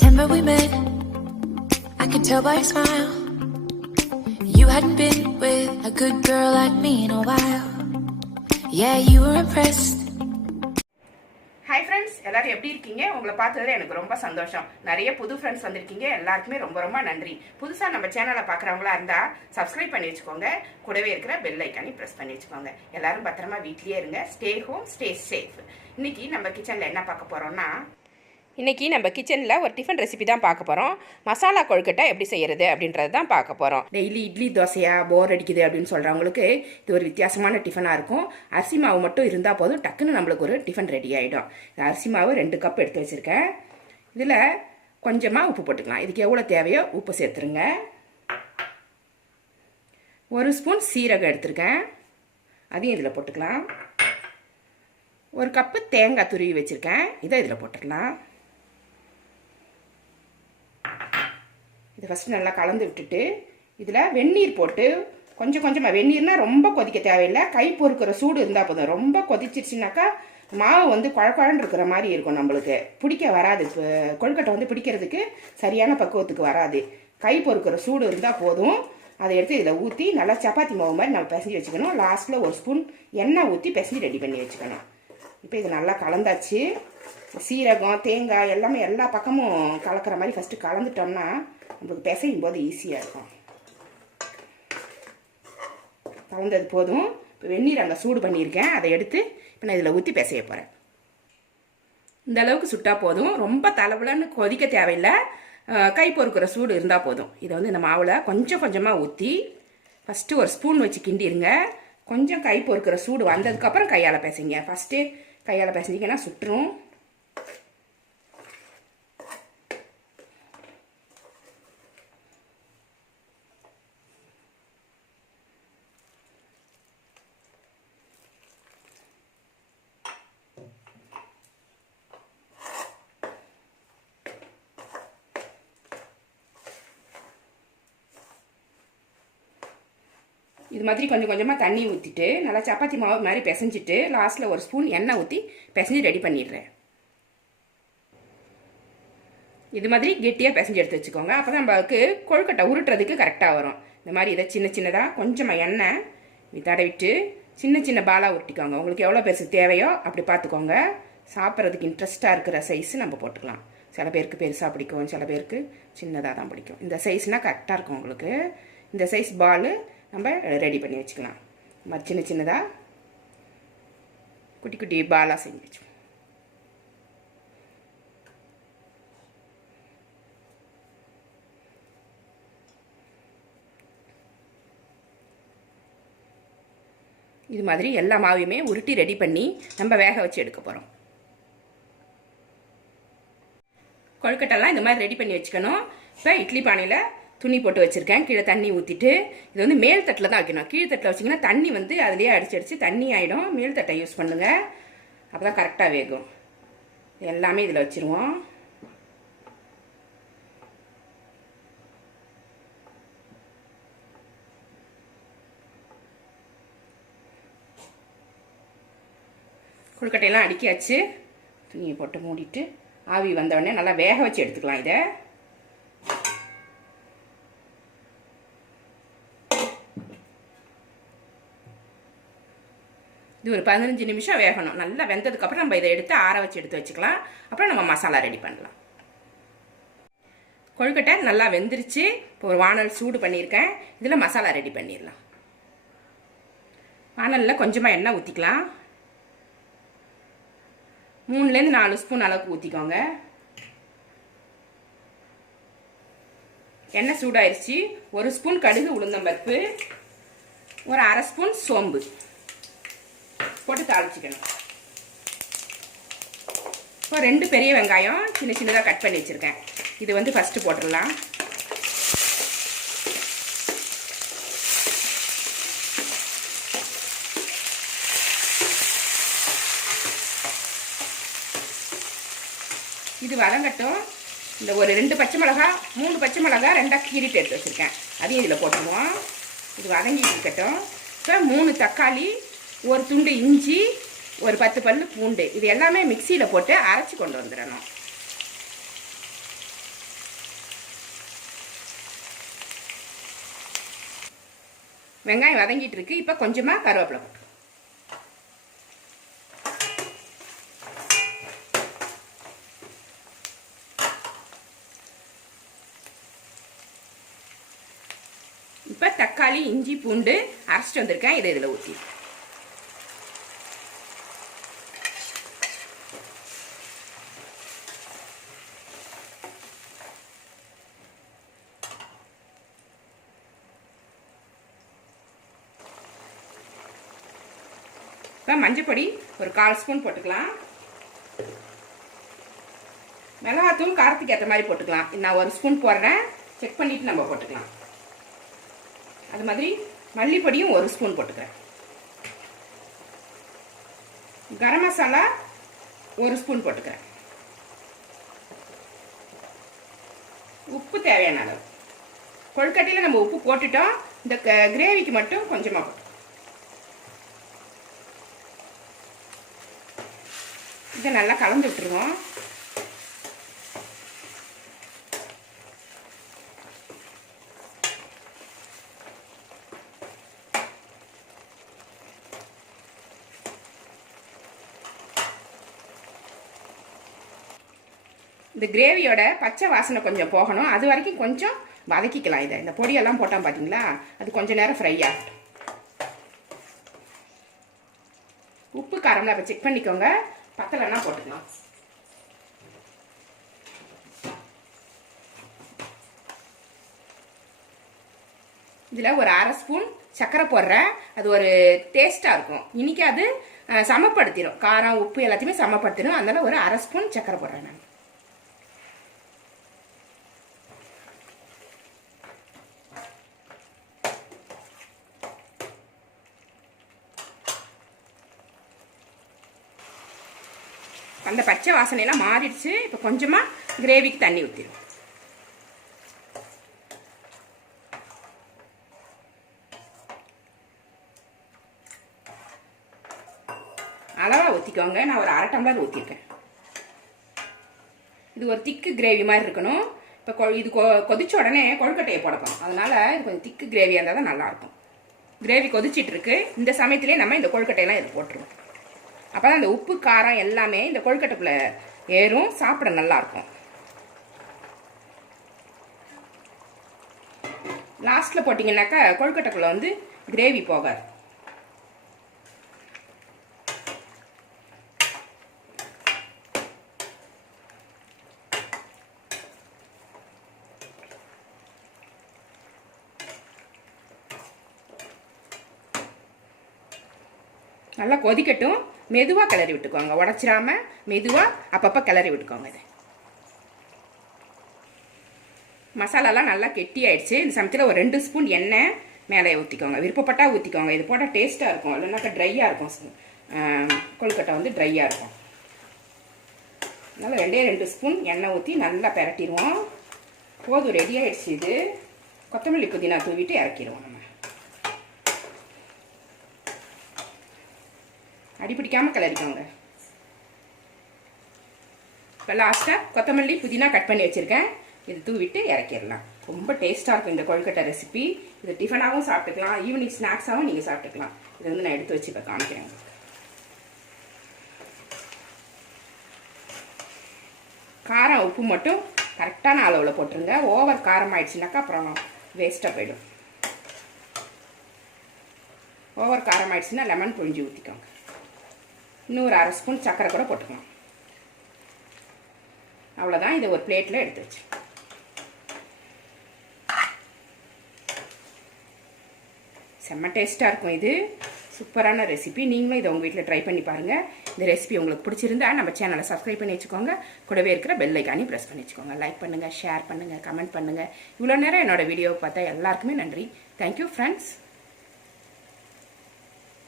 September we met. I could tell by your smile. You hadn't been with a good girl like me in a while. Yeah, you were impressed. Hi friends எல்லாரும் எப்படி இருக்கீங்க உங்களை பார்த்ததுல எனக்கு ரொம்ப சந்தோஷம் நிறைய புது ஃப்ரெண்ட்ஸ் வந்திருக்கீங்க எல்லாருக்குமே ரொம்ப ரொம்ப நன்றி புதுசாக நம்ம சேனலை பார்க்குறவங்களா இருந்தால் சப்ஸ்கிரைப் பண்ணி வச்சுக்கோங்க கூடவே இருக்கிற பெல் ஐக்கானி ப்ரெஸ் பண்ணி வச்சுக்கோங்க எல்லாரும் பத்திரமா வீட்லேயே இருங்க ஸ்டே ஹோம் ஸ்டே சேஃப் இன்னைக்கு நம்ம கிச்சனில் என்ன பார்க்க போகிறோம்னா இன்றைக்கி நம்ம கிச்சனில் ஒரு டிஃபன் ரெசிபி தான் பார்க்க போகிறோம் மசாலா கொழுக்கட்டை எப்படி செய்கிறது அப்படின்றது தான் பார்க்க போகிறோம் டெய்லி இட்லி தோசையா போர் அடிக்குது அப்படின்னு சொல்கிறவங்களுக்கு இது ஒரு வித்தியாசமான டிஃபனாக இருக்கும். அரிசி மாவு மட்டும் இருந்தால் போதும் டக்குன்னு நம்மளுக்கு ஒரு டிஃபன் ரெடி ஆகிடும் அரிசி மாவு ரெண்டு கப் எடுத்து வச்சுருக்கேன். இதில் கொஞ்சமாக உப்பு போட்டுக்கலாம். இதுக்கு எவ்வளோ தேவையோ உப்பு சேர்த்துருங்க. ஒரு ஸ்பூன் சீரகம் எடுத்திருக்கேன். அதையும் இதில் போட்டுக்கலாம். ஒரு கப்பு தேங்காய் துருவி வச்சுருக்கேன். இதை இதில் போட்டுக்கலாம். இது ஃபஸ்ட்டு நல்லா கலந்து விட்டுட்டு இதில் வெந்நீர் போட்டு கொஞ்சம் கொஞ்சமாக வெந்நீர்னால் ரொம்ப கொதிக்க தேவையில்லை. கை பொறுக்கிற சூடு இருந்தால் போதும். ரொம்ப கொதிச்சிருச்சுனாக்கா மாவு வந்து குழக்குழன்னு இருக்கிற மாதிரி இருக்கும் நம்மளுக்கு. பிடிக்க வராது. இப்போ கொழுக்கட்டை வந்து பிடிக்கிறதுக்கு சரியான பக்குவத்துக்கு வராது. கை பொறுக்கிற சூடு இருந்தால் போதும். அதை எடுத்து இதில் ஊற்றி நல்லா சப்பாத்தி மாவு மாதிரி நம்ம பிசைஞ்சு வச்சுக்கணும். லாஸ்ட்டில் ஒரு ஸ்பூன் எண்ணெய் ஊற்றி பிசைஞ்சு ரெடி பண்ணி வச்சுக்கணும். இப்போ இது நல்லா கலந்தாச்சு. சீரகம் தேங்காய் எல்லாமே எல்லா பக்கமும் கலக்கிற மாதிரி ஃபஸ்ட்டு கலந்துட்டோம்னா நம்மளுக்கு பிசையும் போது ஈஸியாக இருக்கும். தகுந்தது போதும். இப்போ வெந்நீர் அங்கே சூடு பண்ணியிருக்கேன். அதை எடுத்து இப்போ நான் இதில் ஊற்றி பிசைய போகிறேன் இந்த அளவுக்கு சுட்டால் போதும். ரொம்ப தலைவுலன்னு கொதிக்க தேவையில்லை. கை பொறுக்கிற சூடு இருந்தால் போதும். இதை வந்து இந்த மாவில் கொஞ்சம் கொஞ்சமாக ஊற்றி ஃபஸ்ட்டு ஒரு ஸ்பூன் வச்சு கிண்டிருங்க. கொஞ்சம் கை பொறுக்கிற சூடு வந்ததுக்கப்புறம் கையால் பேசுங்க. ஃபஸ்ட்டு கையால் பேசுனீங்கன்னா சுட்டுரும். இது மாதிரி கொஞ்சம் கொஞ்சமாக தண்ணி ஊற்றிட்டு நல்லா சப்பாத்தி மாவு மாதிரி பிசைஞ்சிட்டு லாஸ்ட்டில் ஒரு ஸ்பூன் எண்ணெய் ஊற்றி பிசைஞ்சு ரெடி பண்ணிடுறேன். இது மாதிரி கெட்டியாக பிசைஞ்சு எடுத்து வச்சுக்கோங்க. அப்போ தான் நம்மளுக்கு கொழுக்கட்டை உருட்டுறதுக்கு கரெக்டாக வரும். இந்த மாதிரி இதை சின்ன சின்னதாக கொஞ்சமாக எண்ணெய் தடவிட்டு சின்ன சின்ன பாலாக உருட்டிக்கோங்க. உங்களுக்கு எவ்வளோ பெருசு தேவையோ அப்படி பார்த்துக்கோங்க. சாப்பிட்றதுக்கு இன்ட்ரெஸ்ட்டாக இருக்கிற சைஸ் நம்ம போட்டுக்கலாம். சில பேருக்கு பெருசாக பிடிக்கும் சில பேருக்கு சின்னதாக தான் பிடிக்கும். இந்த சைஸ்னால் கரெக்டாக இருக்கும் உங்களுக்கு. இந்த சைஸ் பால் நம்ம ரெடி பண்ணி வச்சுக்கலாம். நம்ம சின்ன சின்னதாக குட்டி குட்டி பாலாக செஞ்சு வச்சுக்கோம் இது மாதிரி எல்லா மாவையுமே உருட்டி ரெடி பண்ணி நம்ம வேக வச்சு எடுக்க போகிறோம் கொழுக்கட்டெல்லாம் இந்த மாதிரி ரெடி பண்ணி வச்சுக்கணும். இப்போ இட்லி பானையில் துணி போட்டு வச்சுருக்கேன். கீழே தண்ணி ஊற்றிட்டு இது வந்து மேல் தட்டில் தான் வைக்கணும். கீழ் தட்டில் வச்சிங்கன்னா தண்ணி வந்து அதுலேயே அடிச்சு அடித்து தண்ணி ஆகிடும் மேல் தட்டை யூஸ் பண்ணுங்கள் அப்போ தான் கரெக்டாக வேகும். எல்லாமே இதில் வச்சுருவோம். கொழுக்கட்டையெல்லாம் அடுக்கியாச்சு. துணியை போட்டு மூடிட்டு ஆவி வந்தவுடனே நல்லா வேக வச்சு எடுத்துக்கலாம் இதை. இது ஒரு பதினஞ்சு நிமிஷம் வேகணும். நல்லா வெந்ததுக்கப்புறம் நம்ம இதை எடுத்து ஆற வச்சு எடுத்து வச்சுக்கலாம். அப்புறம் நம்ம மசாலா ரெடி பண்ணலாம். கொழுக்கட்டை நல்லா வெந்துருச்சு. இப்போ ஒரு வானல் சூடு பண்ணியிருக்கேன். இதில் மசாலா ரெடி பண்ணிடலாம். வானலில் கொஞ்சமாக எண்ணெய் ஊற்றிக்கலாம். மூணுலேருந்து நாலு ஸ்பூன் அளவுக்கு ஊற்றிக்கோங்க. எண்ணெய் சூடாயிருச்சு. ஒரு ஸ்பூன் கடுகு உளுந்தம்பருப்பு. ஒரு அரை ஸ்பூன் சோம்பு. போட்டு தாளிச்சிக்கணும். இப்போ ரெண்டு பெரிய வெங்காயம் சின்ன சின்னதாக கட் பண்ணி வச்சுருக்கேன். இது வந்து ஃபஸ்ட்டு போட்டுடலாம். இது வதங்கட்டும். இந்த ஒரு ரெண்டு பச்சை மிளகா மூணு பச்சை மிளகா ரெண்டாக கீரிட்டு எடுத்து வச்சுருக்கேன். அதையும் இதில் போட்டுருவோம். இது வதங்கி இருக்கட்டும். இப்போ மூணு தக்காளி ஒரு துண்டு இஞ்சி ஒரு பத்து பல் பூண்டு. இது எல்லாமே மிக்சியில் போட்டு அரைச்சி கொண்டு வந்துடணும். வெங்காயம் வதங்கிட்டு இருக்கு. இப்போ கொஞ்சமாக கருவேப்பிலை போட்டு. இப்போ தக்காளி இஞ்சி பூண்டு அரைச்சிட்டு வந்திருக்கேன். இதை இதில் ஊற்றி மஞ்சப்பொடி ஒரு கால் ஸ்பூன் போட்டுக்கலாம். மிளகாத்தூள் காரத்துக்கு ஏற்ற மாதிரி போட்டுக்கலாம். நான் ஒரு ஸ்பூன் போடுறேன். செக் பண்ணிவிட்டு நம்ம போட்டுக்கலாம். அது மாதிரி மல்லிப்பொடியும் ஒரு ஸ்பூன் போட்டுக்கிறேன். கரம் மசாலா ஒரு ஸ்பூன் போட்டுக்கிறேன். உப்பு தேவையான அளவு. கொழுக்கட்டையில் நம்ம உப்பு போட்டுட்டோம். இந்த கிரேவிக்கு மட்டும் கொஞ்சமாக இதை நல்லா கலந்து விட்டுருவோம். இந்த கிரேவியோட பச்சை வாசனை கொஞ்சம் போகணும். அது வரைக்கும் கொஞ்சம் வதக்கிக்கலாம் இதை. இந்த பொடியெல்லாம் போட்டோம் பார்த்தீங்களா அது கொஞ்சம் நேரம் ஃப்ரை ஆகட்டும் உப்பு காரம்லாம் இப்போ செக் பண்ணிக்கோங்க. பத்தலைன்னா போட்டுக்கலாம்? இதில் ஒரு அரை ஸ்பூன் சர்க்கரை போடுறேன். அது ஒரு டேஸ்ட்டாக இருக்கும். இன்னைக்கு அது சமப்படுத்திடும் காரம் உப்பு எல்லாத்தையுமே சமப்படுத்திடும் அதனால் ஒரு அரை ஸ்பூன் சர்க்கரை போடுறேன் நான். அந்த பச்சை வாசனையெல்லாம் மாறிடுச்சு. இப்போ கொஞ்சமாக கிரேவிக்கு தண்ணி ஊற்றிடும் அளவாக ஊற்றிக்கோங்க நான் ஒரு அரை டம்ளர் ஊற்றிருக்கேன் இது ஒரு திக்கு கிரேவி மாதிரி இருக்கணும். இப்போ கொ இது கொ கொதிச்ச உடனே கொழுக்கட்டையை போடப்போம். அதனால் இது கொஞ்சம் திக்கு கிரேவியாக இருந்தால் தான் நல்லாயிருக்கும். கிரேவி கொதிச்சிட்ருக்கு இந்த சமயத்திலே நம்ம இந்த கொழுக்கட்டையெல்லாம் இது போட்டுருவோம். அப்போ தான் இந்த உப்பு காரம் எல்லாமே இந்த கொழுக்கட்டைக்குள்ளே ஏறும். சாப்பிட நல்லாயிருக்கும். லாஸ்ட்டில் போட்டிங்கன்னாக்கா கொழுக்கட்டைக்குள்ளே வந்து கிரேவி போகாது. நல்லா கொதிக்கட்டும். மெதுவாக கிளறி விட்டுக்கோங்க. உடச்சிராம மெதுவாக அப்பப்போ கிளறி விட்டுக்கோங்க இதை. மசாலாலாம் நல்லா கெட்டி ஆயிடுச்சு இந்த சமயத்தில் ஒரு ரெண்டு ஸ்பூன் எண்ணெய் மேலே ஊற்றிக்கோங்க விருப்பப்பட்டா ஊற்றிக்கோங்க இது போட்டால் டேஸ்ட்டாக இருக்கும். இல்லைனாக்கா ட்ரையாக இருக்கும். கொழுக்கட்டை வந்து ட்ரையாக இருக்கும். அதனால் ரெண்டே ரெண்டு ஸ்பூன் எண்ணெய் ஊற்றி நல்லா பிரட்டிடுவோம் போதும். ரெடி ஆகிடுச்சு இது. கொத்தமல்லி புதினா தூவிட்டு இறக்கிடுவோம் நம்ம கிளறிக்கோங்க இப்போ லாஸ்ட்டாக கொத்தமல்லி புதினா கட் பண்ணி வச்சுருக்கேன். இது தூவிட்டு இறக்கிடலாம். ரொம்ப டேஸ்ட்டாக இருக்கும் இந்த கொழுக்கட்டை ரெசிபி இது டிஃபனாகவும் சாப்பிட்டுக்கலாம். ஈவினிங் ஸ்நாக்ஸாகவும் நீங்கள் சாப்பிட்டுக்கலாம். இதை வந்து நான் எடுத்து வச்சு இப்போ காமிக்கிறேன் காரம் உப்பு மட்டும் கரெக்டான அளவில் போட்டுருங்க. ஓவர் காரம் ஆயிடுச்சுனாக்கா அப்புறம் வேஸ்ட்டாக போயிடும். ஓவர் காரம் ஆயிடுச்சுன்னா லெமன் புழிஞ்சு ஊற்றிக்கோங்க இன்னும் ஒரு அரை ஸ்பூன் சர்க்கரை கூட போட்டுக்கலாம். அவ்வளோதான் இதை ஒரு பிளேட்டில் எடுத்து வச்சு. செம்ம டேஸ்ட்டாக இருக்கும் இது. சூப்பரான ரெசிபி நீங்களும் இதை உங்கள் வீட்டில் ட்ரை பண்ணி பாருங்கள் இந்த ரெசிபி உங்களுக்கு பிடிச்சிருந்தா நம்ம சேனலை சப்ஸ்கிரைப் பண்ணி வச்சுக்கோங்க. கூடவே இருக்கிற பெல் ப்ரெஸ் பண்ணி வச்சுக்கோங்க. லைக் பண்ணுங்கள் ஷேர் பண்ணுங்கள் கமெண்ட் பண்ணுங்கள் இவ்வளோ நேரம் என்னோட வீடியோவை பார்த்தா எல்லாருக்குமே நன்றி. Thank you friends